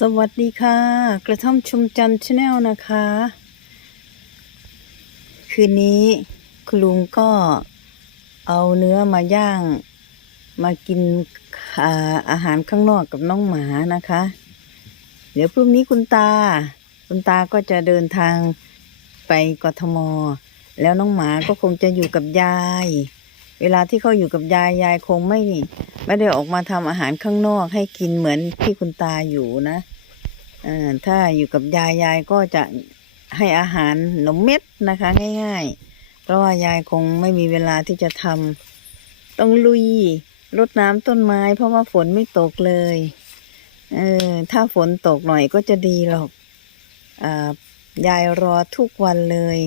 สวัสดีค่ะ กระท่อมชุมจันทร์ชาแนลนะคะ คืนนี้คุณลุงก็เอาเนื้อมาย่าง มากินอาอาหารข้างนอกกับน้องหมานะคะ เดี๋ยวพรุ่งนี้คุณตา คุณตาก็จะเดินทางไปกทม แล้วน้องหมาก็คงจะอยู่กับยาย เวลาที่เขาอยู่กับยายยายคงไม่ไม่ได้ออกมาทำอาหารข้างนอกให้กินเหมือนที่คุณตาอยู่นะอถ้าอยู่กับยายยายก็จะให้อาหารนมเม็ดนะคะ ง่าย ๆ เพราะว่ายายคงไม่มีเวลาที่จะทำต้องลุยรดน้ำต้นไม้ เพราะว่าฝนไม่ตกเลยเออถ้าฝนตกหน่อยก็จะดีหรอกอ่ายายรอทุกวันเลย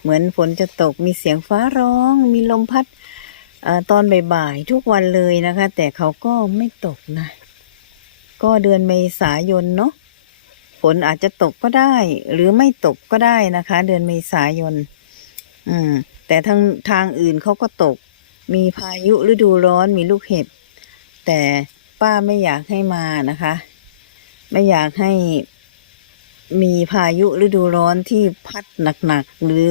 เหมือนฝนจะตกมีเสียงฟ้าร้อง มีลมพัด อตอนบ่ายๆทุกวันเลยนะคะ แต่เขาก็ไม่ตกนะ ก็เดือนเมษายนเนาะฝนอาจจะตกก็ได้ หรือไม่ตกก็ได้นะคะ เดือนเมษายน อืม แต่ทางทางอื่นเขาก็ตก มีพายุฤดูร้อนมีลูกเห็บ แต่ป้าไม่อยากให้มานะคะ ไม่อยากให้มีพายุฤดูร้อนที่พัดหนักๆหรือ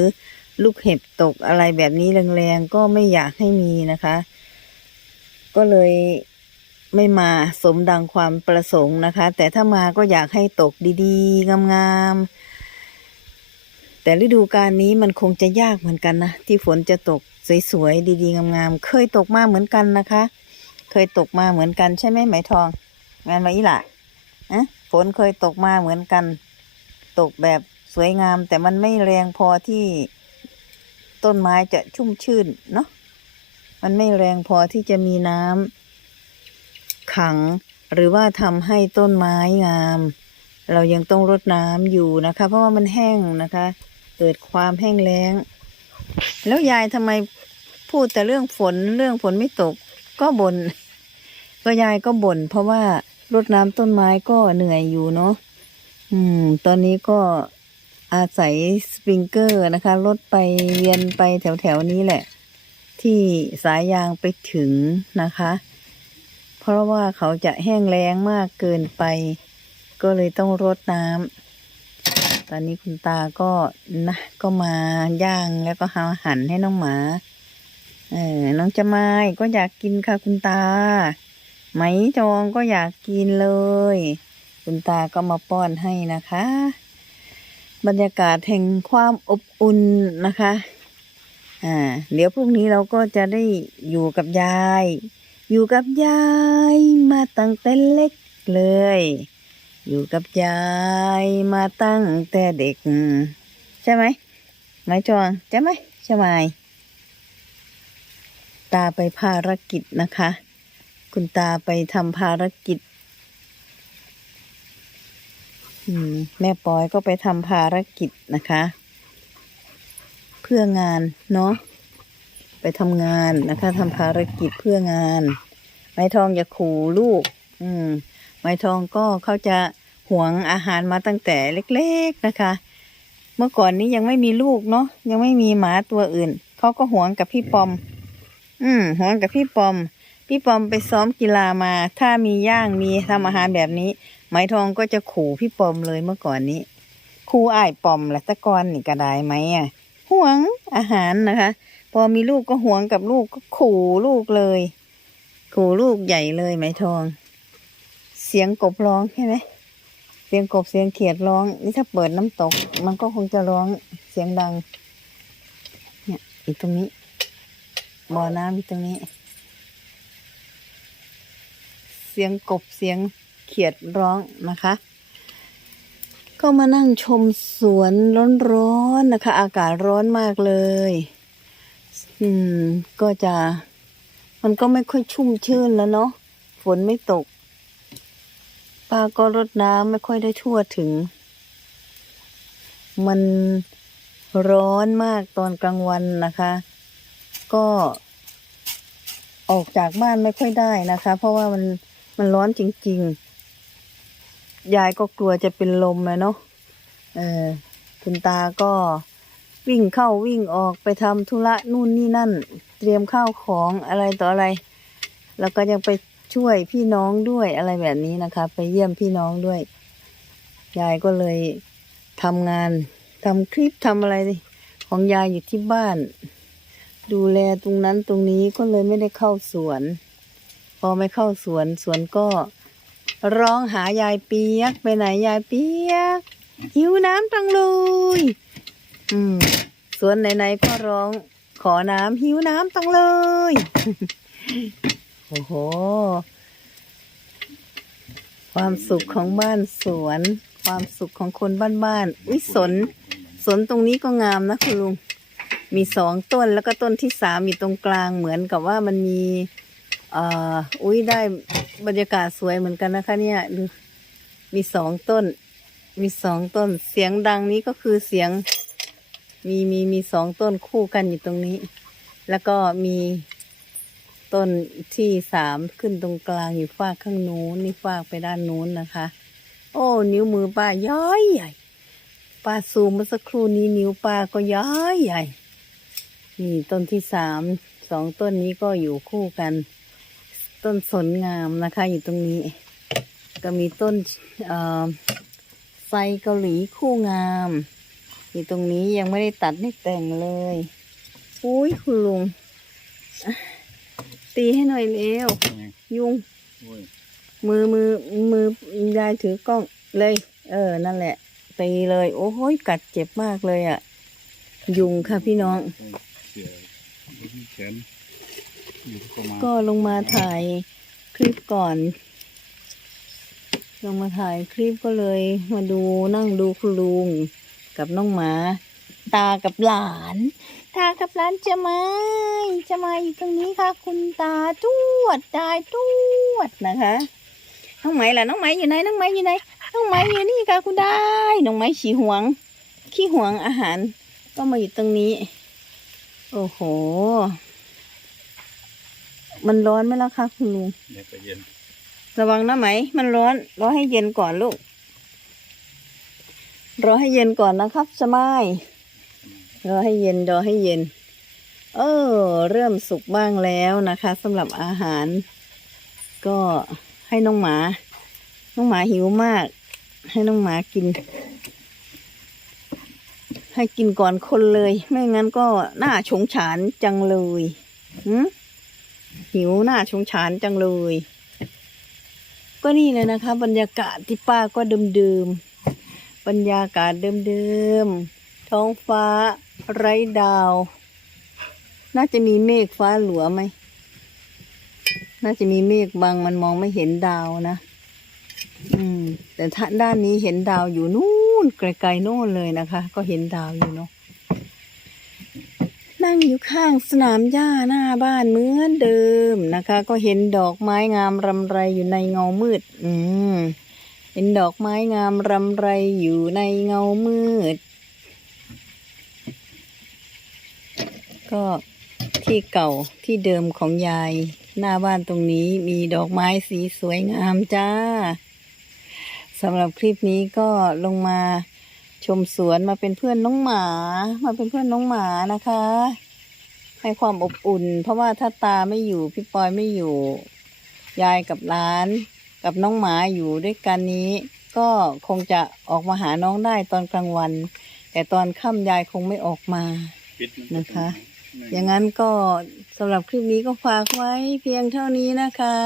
ลูกเห็บตกอะไรแบบนี้แรงๆก็ไม่อยากให้มีนะคะ ก็เลยไม่มาสมดังความประสงค์นะคะ แต่ถ้ามาก็อยากให้ตกดีๆงามๆแต่ฤดูกาลนี้มันคงจะยากเหมือนกันนะ ที่ฝนจะตกสวยๆดีๆงามๆเคยตกมาเหมือนกันนะคะ เคยตกมาเหมือนกันใช่ไหมไหมทอง งานมาอีหละอะฝนเคยตกมาเหมือนกัน ตกแบบสวยงาม แต่มันไม่แรงพอที่ ต้นไม้จะชุ่มชื่นเนาะมันไม่แรงพอที่จะมีน้ำขัง หรือว่าทำให้ต้นไม้งาม เรายังต้องรดน้ำอยู่นะคะ เพราะว่ามันแห้งนะคะ เกิดความแห้งแล้ง แล้วยายทำไมพูดแต่เรื่องฝนเรื่องฝนไม่ตกก็บน่นก็ยายก็บ่นเพราะว่ารดน้ำต้นไม้ก็เหนื่อยอยู่เนาะอืม ตอนนี้ก็ อาศัยสปริงเกอร์นะคะลดไปเวียนไปแถวๆนี้แหละ ที่สายยางไปถึงนะคะ เพราะว่าเขาจะแห้งแล้งมากเกินไป ก็เลยต้องรดน้ำตอนนี้คุณตาก็นะก็มาย่างแล้วก็หาหั่นให้น้องหมาเออน้องจะไม้ก็อยากกินค่ะคุณตา ไหมจองก็อยากกินเลย คุณตาก็มาป้อนให้นะคะ บรรยากาศแห่งความอบอุ่นนะคะ อ่า เดี๋ยวพรุ่งนี้เราก็จะได้อยู่กับยาย อยู่กับยายมาตั้งแต่เล็กเลย อยู่กับยายมาตั้งแต่เด็ก ใช่ไหมไม้จวงใช่ไหมใช่ไหมตาไปภารกิจนะคะ คุณตาไปทำภารกิจ อืม แม่ปอยก็ไปทำภารกิจนะคะ เพื่องานเนาะไปทำงานนะคะทำภารกิจเพื่องาน ไม้ทองอย่าขู่ลูก อืม ไม้ทองก็เขาจะหวงอาหารมาตั้งแต่เล็ก ๆนะคะ เมื่อก่อนนี้ยังไม่มีลูกเนาะยังไม่มีหมาตัวอื่นเขาก็หวงกับพี่ปอม อืมหวงกับพี่ปอม พี่ปอมไปซ้อมกีฬามา ถ้ามีย่างมีทำอาหารแบบนี้ไหมทองก็จะขู่พี่ปอมเลยเมื่อก่อนนี้ขู่อ้ายปอมละตะกอนนี่ก็ได้ไหมอะห่วงอาหารนะคะ พอมีลูกก็ห่วงกับลูกก็ขู่ลูกเลย ขู่ลูกใหญ่เลยไหมทอง เสียงกบร้องใช่ไหมเสียงกบเสียงเขียดร้อง นี่ถ้าเปิดน้ำตก มันก็คงจะร้องเสียงดัง เนี่ยอีกตรงนี้บ่อน้ำอีกตรงนี้ เสียงกบเสียงเขียดร้องนะคะ ก็มานั่งชมสวนร้อนๆนะคะ อากาศร้อนมากเลย อืม ก็จะมันก็ไม่ค่อยชุ่มชื่นแล้วเนาะฝนไม่ตกป้าก็รดน้ำไม่ค่อยได้ทั่วถึง มันร้อนมากตอนกลางวันนะคะ ก็ออกจากบ้านไม่ค่อยได้นะคะ เพราะว่ามัน มันร้อนจริง ๆ ยายก็กลัวจะเป็นลมเลยเนาะเออคุณตาก็วิ่งเข้าวิ่งออกไปทำธุระนู่นนี่นั่น เตรียมข้าวของอะไรต่ออะไร แล้วก็ยังไปช่วยพี่น้องด้วยอะไรแบบนี้นะคะ ไปเยี่ยมพี่น้องด้วย ยายก็เลยทำงานทำคลิปทำอะไรของยายอยู่ที่บ้าน ดูแลตรงนั้นตรงนี้ก็เลยไม่ได้เข้าสวน พอไม่เข้าสวนสวนก็ ร้องหายายเปียกไปไหนยายเปียกหิวน้ำจังเลยอืมสวนไหนๆก็ร้องขอน้ำหิวน้ำจังเลย โอ้โห ความสุขของบ้านสวน ความสุขของคนบ้านๆอุ้ยสน สนตรงนี้ก็งามนะคุณลุงมีสองต้นแล้วก็ต้นที่สามอยู่ตรงกลางเหมือนกับว่ามันมี อ่ออุ้ยได้บรรยากาศสวยเหมือนกันนะคะ เนี่ยดูมีสองต้น มีสองต้น เสียงดังนี้ก็คือเสียง มีมีมีสองต้นคู่กันอยู่ตรงนี้ แล้วก็มีต้นที่สามขึ้นตรงกลางอยู่ฝากข้างนู้นนี่ฝากไปด้านนู้นนะคะ โอ้ นิ้วมือป้าย้อยใหญ่ป้าซูมเมื่อสักครู่นี้นิ้วป้าก็ย้อยใหญ่นี่ต้นที่สามสองต้นนี้ก็อยู่คู่กัน ต้นสนงามนะคะอยู่ตรงนี้ ก็มีต้นเอ่อไซเกาหลีคู่งาม อยู่ตรงนี้ยังไม่ได้ตัดไม่แต่งเลยอุ้ยคุณลุงอะตีให้หน่อยเร็วยุงโอ้ยมือมือมือยายถือกล้องเลย เออ นั่นแหละ ตีเลย โอ้โหยกัดเจ็บมากเลยอะ่ะ ยุงค่ะพี่น้อง ก็ลงมาถ่ายคลิปก่อน ลงมาถ่ายคลิปก็เลยมาดูนั่งดูคุณลุงกับน้องหมา ตากับหลาน ตากับหลานจะมาจะมาอยู่ตรงนี้ค่ะ คุณตาจวดตาจวดนะคะน้องไหมล่ะน้องไหมอยู่ไหนน้องไหมอยู่ไหนน้องไหมอยู่นี่ค่ะคุณได้น้องไหมขี้หวง ขี้หวงอาหาร ก็มาอยู่ตรงนี้ โอ้โห มันร้อนไหมล่ะคะคุณลุงเดี๋ยวก็เย็น ระวังนะไหม มันร้อนรอให้เย็นก่อนลูก รอให้เย็นก่อนนะครับสมายรอให้เย็นรอให้เย็น เออ เริ่มสุกบ้างแล้วนะคะสำหรับอาหาร ก็ให้น้องหมา น้องหมาหิวมาก ให้น้องหมากิน ให้กินก่อนคนเลย ไม่งั้นก็น่าชงฉานจังเลยหืม หิวหน่าชงฉานจังเลย ก็นี่เลยนะคะ บรรยากาศที่ป้าก็เดิมๆบรรยากาศเดิมๆท้องฟ้าไร้ดาว น่าจะมีเมฆฟ้าหลัวไหมน่าจะมีเมฆบางมันมองไม่เห็นดาวนะ อืม แต่ถ้าด้านนี้เห็นดาวอยู่นู่นไกลๆโน่นเลยนะคะ ก็เห็นดาวอยู่เนาะ นั่งอยู่ข้างสนามหญ้าหน้าบ้านเหมือนเดิมนะคะ ก็เห็นดอกไม้งามรำไรอยู่ในเงามืด อืมเห็นดอกไม้งามรำไรอยู่ในเงามืด ก็ที่เก่าที่เดิมของยาย หน้าบ้านตรงนี้มีดอกไม้สีสวยงามจ้าสำหรับคลิปนี้ก็ลงมา ชมสวนมาเป็นเพื่อนน้องหมา มาเป็นเพื่อนน้องหมานะคะ ให้ความอบอุ่น เพราะว่าถ้าตาไม่อยู่พี่ปอยไม่อยู่ ยายกับหลาน กับน้องหมาอยู่ด้วยกันนี้ ก็คงจะออกมาหาน้องได้ตอนกลางวัน แต่ตอนค่ำยายคงไม่ออกมานะคะ อย่างนั้นก็สำหรับคลิปนี้ก็ฝากไว้เพียงเท่านี้นะคะ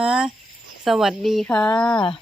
สวัสดีค่ะ